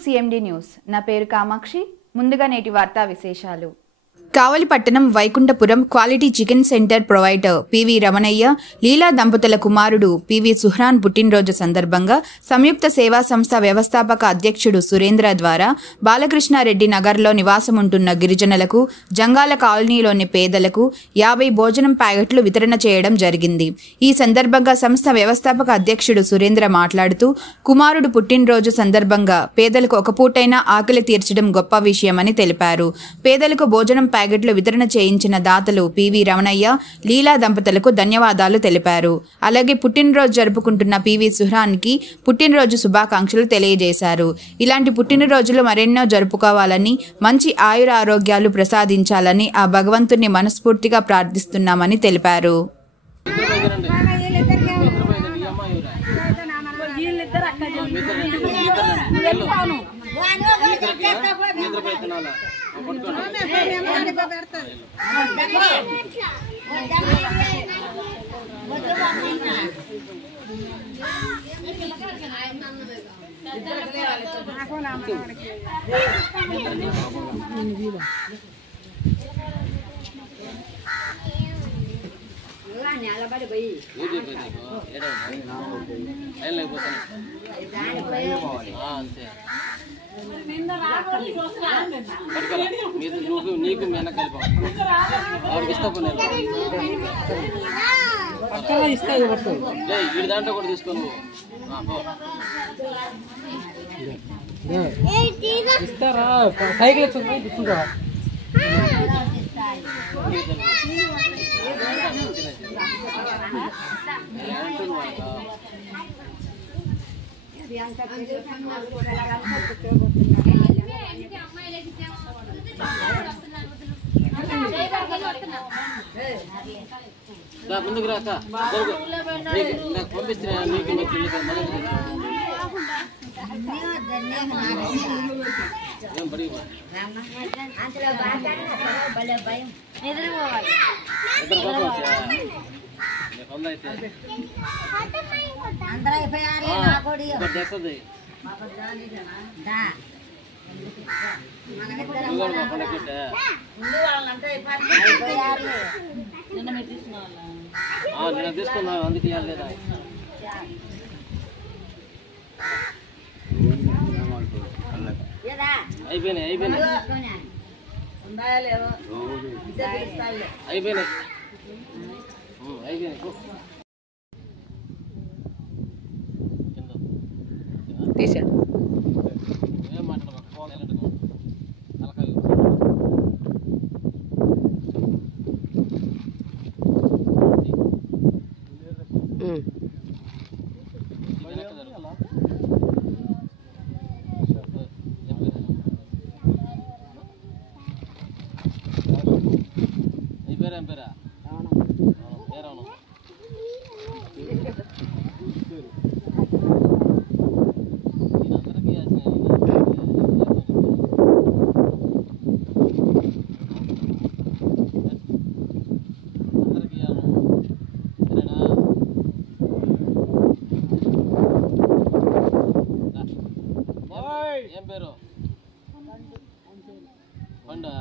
CMD news. నా పేరు కామాక్షి. ముందుగా నేటి వార్తా విశేషాలు. కావలి పట్టణం Vaikunthapuram quality chicken centre provider P V Ramanaiah, Leela దంపతుల కుమారుడు పివి సుహ్రాన్ పుట్టినరోజు సందర్భంగా సంయుక్త సేవా సంస్థ వ్యవస్థాపక అధ్యక్షుడు సురేంద్ర ద్వారా బాలకృష్ణారెడ్డి నగర్లో నివాసముంటున్న గిరిజనులకు, జంగాల కాలనీలోని పేదలకు 50 భోజనం ప్యాకెట్లు వితరణ చేయడం జరిగింది. ఈ సందర్భంగా సంస్థ వ్యవస్థాపక అధ్యక్షుడు సురేంద్ర మాట్లాడుతూ, కుమారుడు పుట్టినరోజు సందర్భంగా పేదలకు ఒక పూటైనా ఆకలి తీర్చడం గొప్ప విషయమని తెలిపారు. పేదలకు భోజనం ప్యాకెట్లు వితరణ చేయించిన దాతలు పివి రమణయ్య, లీలా దంపతులకు ధన్యవాదాలు తెలిపారు. అలాగే పుట్టినరోజు జరుపుకుంటున్న పివి సుహ్రాన్కి పుట్టినరోజు శుభాకాంక్షలు తెలియజేశారు. ఇలాంటి పుట్టినరోజులు మరెన్నో జరుపుకోవాలని, మంచి ఆయురారోగ్యాలు ప్రసాదించాలని ఆ భగవంతుని మనస్ఫూర్తిగా ప్రార్థిస్తున్నామని తెలిపారు. నీకు మేన కలిపి ఈ దాంట్లో కూడా తీసుకోను ఇస్తారా సైకిల్ తీసుకుంటా ముందుకు రాక నాకు పంపిస్తున్నా మీకు నేను తీసుకున్నా అందుకు లేదా అయిపోయినాయి అయిపోయినాయి అయిపోయినాయి అయిపోయినాయి తీసా ఏం మాట్లాడమా తలకాయ ఏం పేరా పేరవును ఏం పేరు పండు